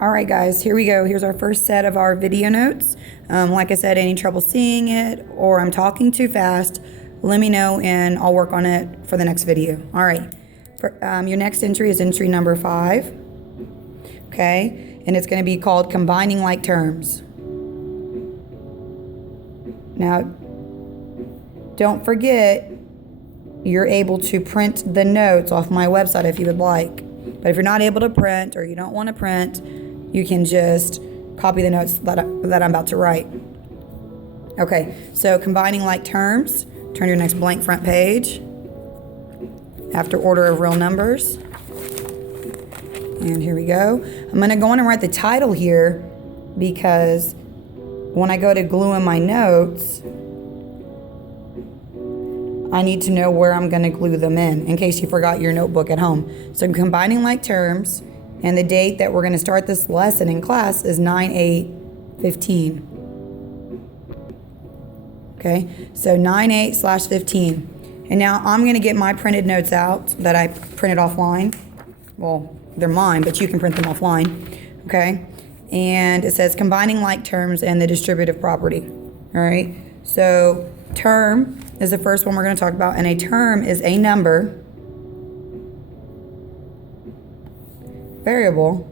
All right, guys, here we go. Here's our first set of our video notes. Like I said, any trouble seeing it or I'm talking too fast, let me know and I'll work on it for the next video. All right, your next entry is entry number 5, okay? And it's going to be called combining like terms. Now, don't forget, you're able to print the notes off my website if you would like. But if you're not able to print or you don't want to print, you can just copy the notes that I'm about to write. Okay, so combining like terms, turn to your next blank front page after order of real numbers. And here we go. I'm going to go on and write the title here because when I go to glue in my notes, I need to know where I'm going to glue them in case you forgot your notebook at home. So I'm combining like terms, and the date that we're going to start this lesson in class is 9/8/15. Okay, so 9/8/15. And now I'm going to get my printed notes out that I printed offline. Well, they're mine, but you can print them offline. Okay, and it says combining like terms and the distributive property. All right, so term is the first one we're going to talk about, and a term is a number, variable,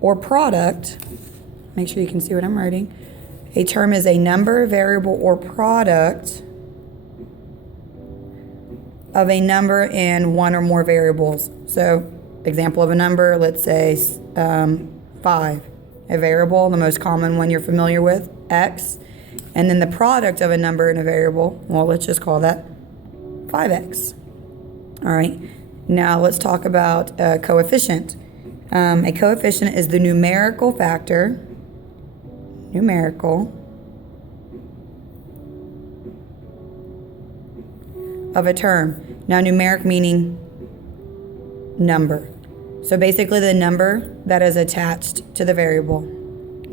or product. Make sure you can see what I'm writing. A term is a number, variable, or product of a number and one or more variables. So, example of a number, let's say 5. A variable, the most common one you're familiar with, x. And then the product of a number and a variable, well, let's just call that 5x. All right, now let's talk about a coefficient. A coefficient is the numerical factor, of a term. Now, numeric meaning number. So basically the number that is attached to the variable,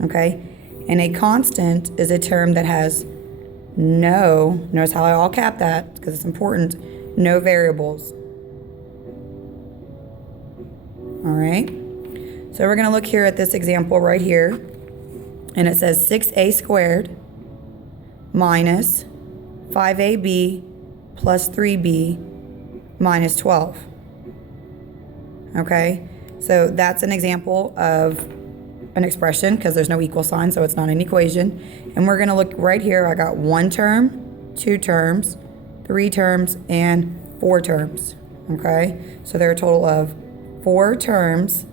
okay? And a constant is a term that has notice how I all cap that because it's important, no variables. All right, so we're going to look here at this example right here, and it says 6a squared minus 5ab plus 3b minus 12. Okay, so that's an example of an expression because there's no equal sign, so it's not an equation. And we're going to look right here. I got 1 term, 2 terms, 3 terms, and 4 terms. Okay, so there are a total of 4 terms,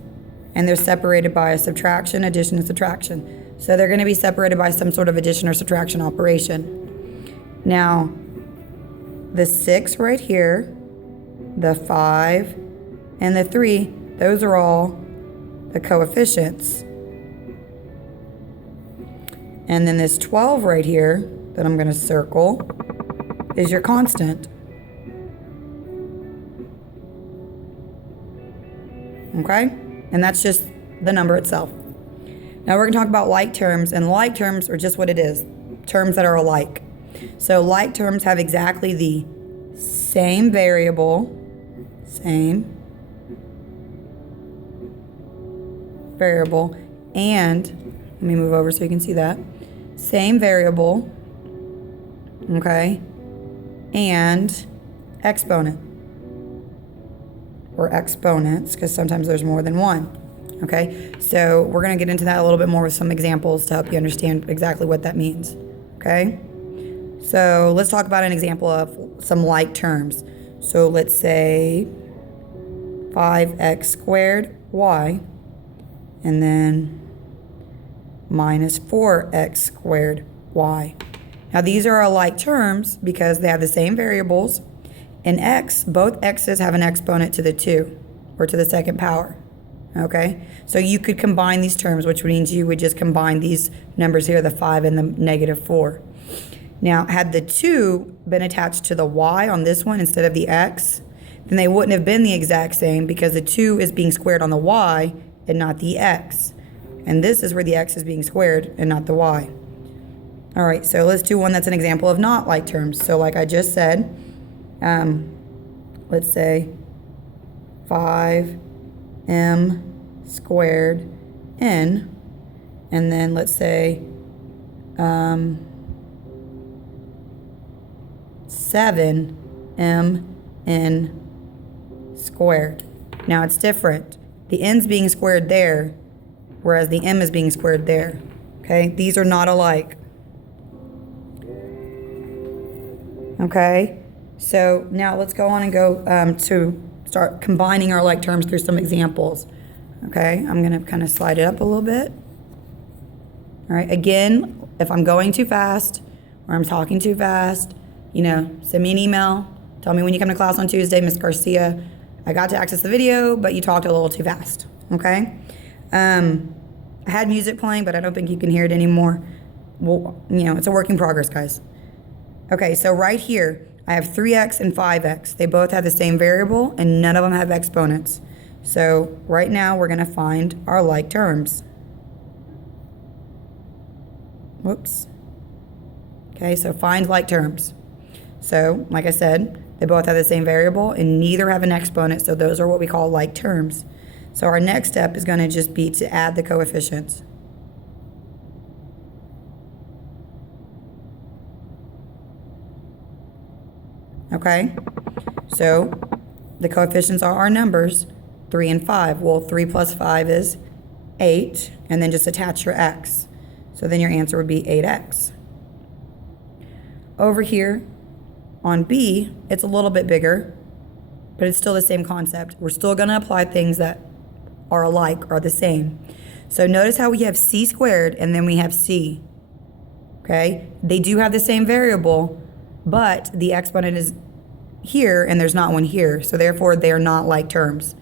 and they're separated by a subtraction, addition, and subtraction. So they're going to be separated by some sort of addition or subtraction operation. Now, the 6 right here, the 5, and the 3, those are all the coefficients. And then this 12 right here that I'm going to circle is your constant. Okay? And that's just the number itself. Now we're going to talk about like terms, and like terms are just what it is, terms that are alike. So like terms have exactly the same variable, and let me move over so you can see that. Same variable, okay, and exponent, or exponents, because sometimes there's more than one, okay? So we're going to get into that a little bit more with some examples to help you understand exactly what that means, okay? So let's talk about an example of some like terms. So let's say 5x squared y, and then minus 4x squared y. Now these are alike terms because they have the same variables. In x, both x's have an exponent to the 2, or to the second power, okay? So you could combine these terms, which means you would just combine these numbers here, the 5 and the negative 4. Now, had the 2 been attached to the y on this one instead of the x, then they wouldn't have been the exact same because the 2 is being squared on the y and not the x. And this is where the x is being squared and not the y. All right, so let's do one that's an example of not like terms. So like I just said, let's say 5 m squared n, and then let's say 7mn squared. Now it's different. The n's being squared there, whereas the m is being squared there. Okay, these are not alike. Okay, so now let's go on and go to start combining our like terms through some examples. Okay, I'm gonna kind of slide it up a little bit. All right, again, if I'm going too fast or I'm talking too fast, send me an email. Tell me when you come to class on Tuesday, Miss Garcia, I got to access the video, but you talked a little too fast, okay? I had music playing, but I don't think you can hear it anymore. Well, it's a work in progress, guys. Okay, so right here, I have 3x and 5x. They both have the same variable, and none of them have exponents. So right now, we're gonna find our like terms. Whoops. Okay, so find like terms. So, like I said, they both have the same variable and neither have an exponent, so those are what we call like terms. So our next step is going to just be to add the coefficients. Okay, so the coefficients are our numbers, 3 and 5. Well, 3 plus 5 is 8, and then just attach your x. So then your answer would be 8x. Over here on B, it's a little bit bigger, but it's still the same concept. We're still going to apply things that are alike, are the same. So notice how we have c squared and then we have c. Okay? They do have the same variable, but the exponent is here and there's not one here. So therefore, they are not like terms.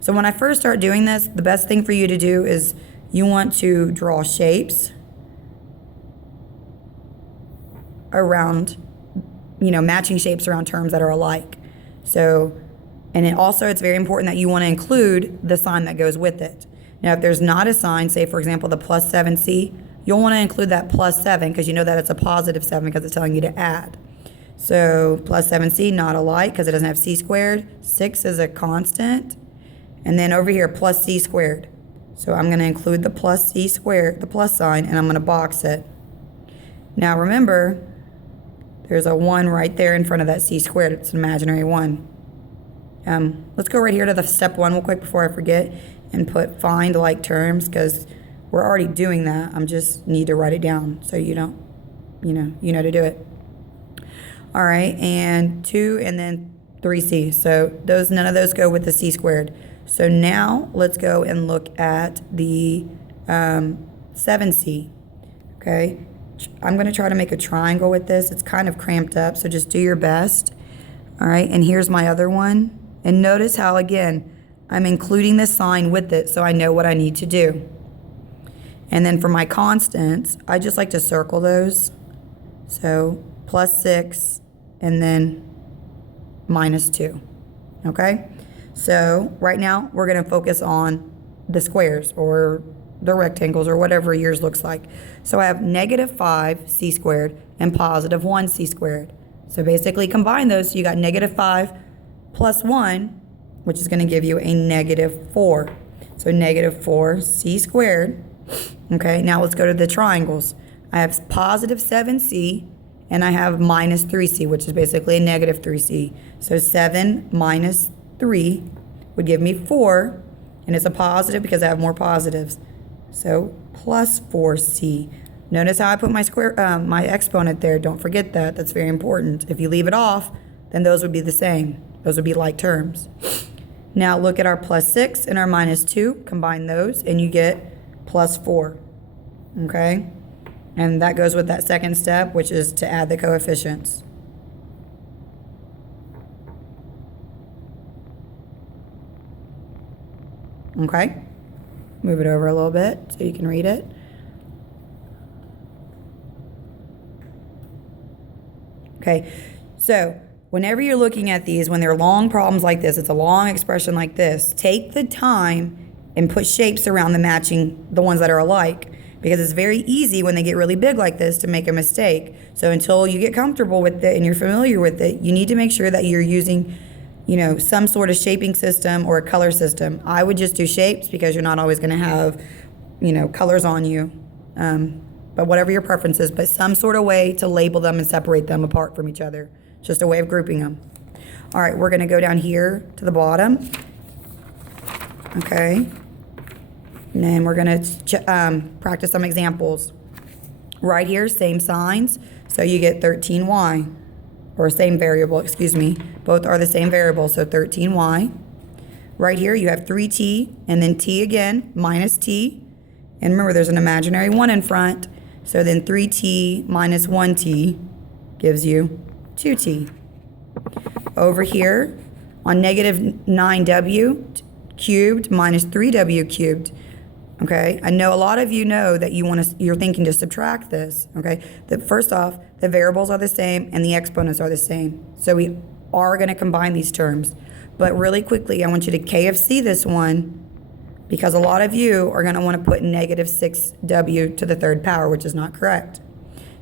So when I first start doing this, the best thing for you to do is you want to draw shapes around, matching shapes around terms that are alike. So, and it's very important that you want to include the sign that goes with it. Now, if there's not a sign, say for example, the plus 7c, you'll want to include that plus 7 because you know that it's a positive 7 because it's telling you to add. So plus 7c, not alike because it doesn't have c squared. 6 is a constant. And then over here, plus c squared. So I'm going to include the plus c squared, the plus sign, and I'm going to box it. Now remember, there's a 1 right there in front of that c squared. It's an imaginary 1. Let's go right here to the step 1 real quick before I forget and put find like terms because we're already doing that. I just need to write it down so you know to do it. All right, and 2 and then 3c. So none of those go with the c squared. So now let's go and look at the 7c. Okay. I'm going to try to make a triangle with this. It's kind of cramped up, so just do your best. All right, and here's my other one. And notice how, again, I'm including the sign with it so I know what I need to do. And then for my constants, I just like to circle those. So plus 6 and then minus 2. Okay? So right now, we're going to focus on the squares or the rectangles or whatever yours looks like. So I have negative 5c squared and positive 1c squared. So basically combine those. So you got negative 5 plus 1, which is going to give you a negative 4. So negative 4c squared. Okay, now let's go to the triangles. I have positive 7c and I have minus 3c, which is basically a negative 3c. So 7 minus 3 would give me 4, and it's a positive because I have more positives. So plus 4c. Notice how I put my my exponent there. Don't forget that. That's very important. If you leave it off, then those would be the same. Those would be like terms. Now look at our plus 6 and our minus 2. Combine those, and you get plus 4. Okay? And that goes with that second step, which is to add the coefficients. Okay? Move it over a little bit so you can read it. Okay, so whenever you're looking at these, when they're long problems like this, it's a long expression like this, take the time and put shapes around the ones that are alike, because it's very easy when they get really big like this to make a mistake. So until you get comfortable with it and you're familiar with it, you need to make sure that you're using some sort of shaping system or a color system. I would just do shapes because you're not always going to have, colors on you. But whatever your preference is, but some sort of way to label them and separate them apart from each other. Just a way of grouping them. All right, we're going to go down here to the bottom. Okay. And then we're going to practice some examples. Right here, same signs. So you get 13y, or same variable, excuse me. Both are the same variable, so 13y. Right here, you have 3t, and then t again, minus t. And remember, there's an imaginary 1 in front. So then 3t minus 1t gives you 2t. Over here, on negative 9w cubed minus 3w cubed. Okay, I know a lot of you know that you're thinking to subtract this. Okay, first off, the variables are the same and the exponents are the same. So we are going to combine these terms. But really quickly, I want you to KFC this one, because a lot of you are going to want to put negative 6w to the third power, which is not correct.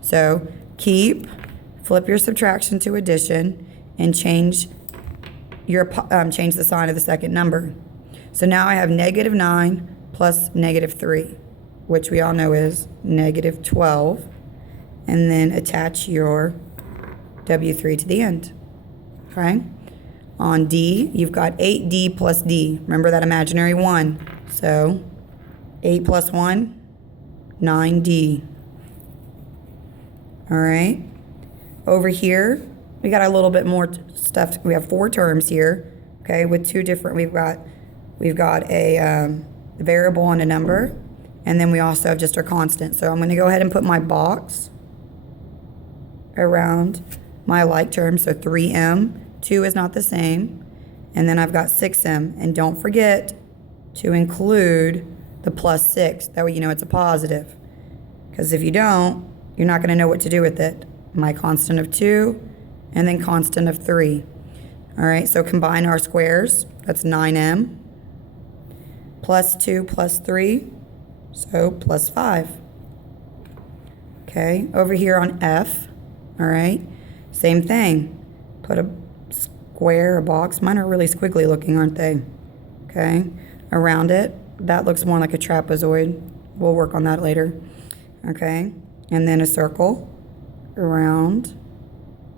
So flip your subtraction to addition, and change the sign of the second number. So now I have negative 9 plus negative 3, which we all know is negative 12, and then attach your W3 to the end. Okay? On D, you've got 8D plus D. Remember that imaginary 1. So 8 plus 1, 9D. All right? Over here, we got a little bit more stuff. We have 4 terms here, okay, with 2 different, we've got a variable and a number, and then we also have just our constant. So I'm going to go ahead and put my box around my like term. So 3m, 2 is not the same, and then I've got 6m, and don't forget to include the plus 6. That way you know it's a positive, because if you don't, you're not going to know what to do with it. My constant of 2, and then constant of 3. All right, so combine our squares. That's 9m. Plus 2 plus 3, so plus 5. Okay, over here on F, all right, same thing. Put a square, a box. Mine are really squiggly looking, aren't they? Okay, around it. That looks more like a trapezoid. We'll work on that later. Okay, and then a circle around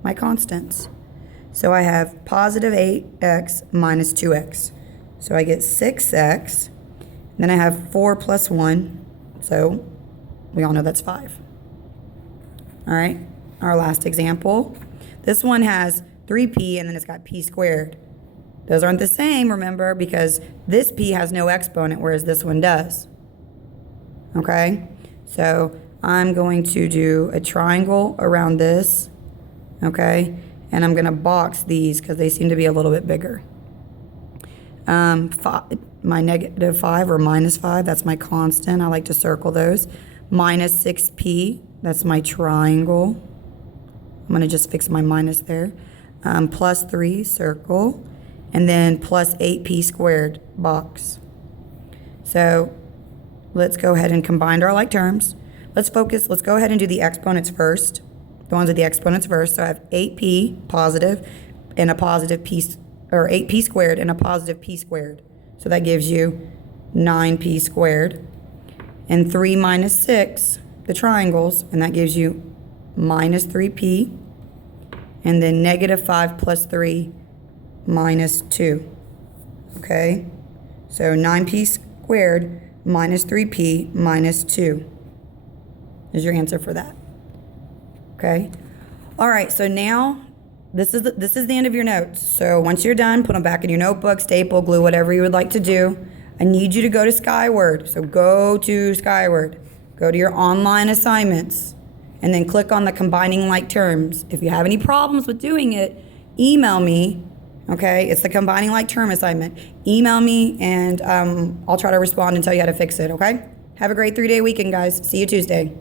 my constants. So I have positive 8x minus 2x. So I get 6x. Then I have 4 plus 1, so we all know that's 5. All right, our last example. This one has 3p, and then it's got p squared. Those aren't the same, remember, because this p has no exponent, whereas this one does. Okay, so I'm going to do a triangle around this, okay, and I'm going to box these because they seem to be a little bit bigger. My negative 5 or minus 5, that's my constant. I like to circle those. Minus 6p, that's my triangle. I'm going to just fix my minus there. Plus 3, circle. And then plus 8p squared, box. So let's go ahead and combine our like terms. Let's go ahead and do the exponents first. The ones with the exponents first. So I have 8p positive and a positive p, or 8p squared and a positive p squared. So that gives you 9p squared. And 3 minus 6, the triangles, and that gives you minus 3p. And then negative 5 plus 3 minus 2. Okay? So 9p squared minus 3p minus 2 is your answer for that. Okay? All right, so now this is the end of your notes. So once you're done, put them back in your notebook, staple, glue, whatever you would like to do. I need you to go to Skyward. So go to Skyward. Go to your online assignments, and then click on the combining like terms. If you have any problems with doing it, email me. Okay, it's the combining like term assignment. Email me, and I'll try to respond and tell you how to fix it. Okay? Have a great 3-day weekend, guys. See you Tuesday.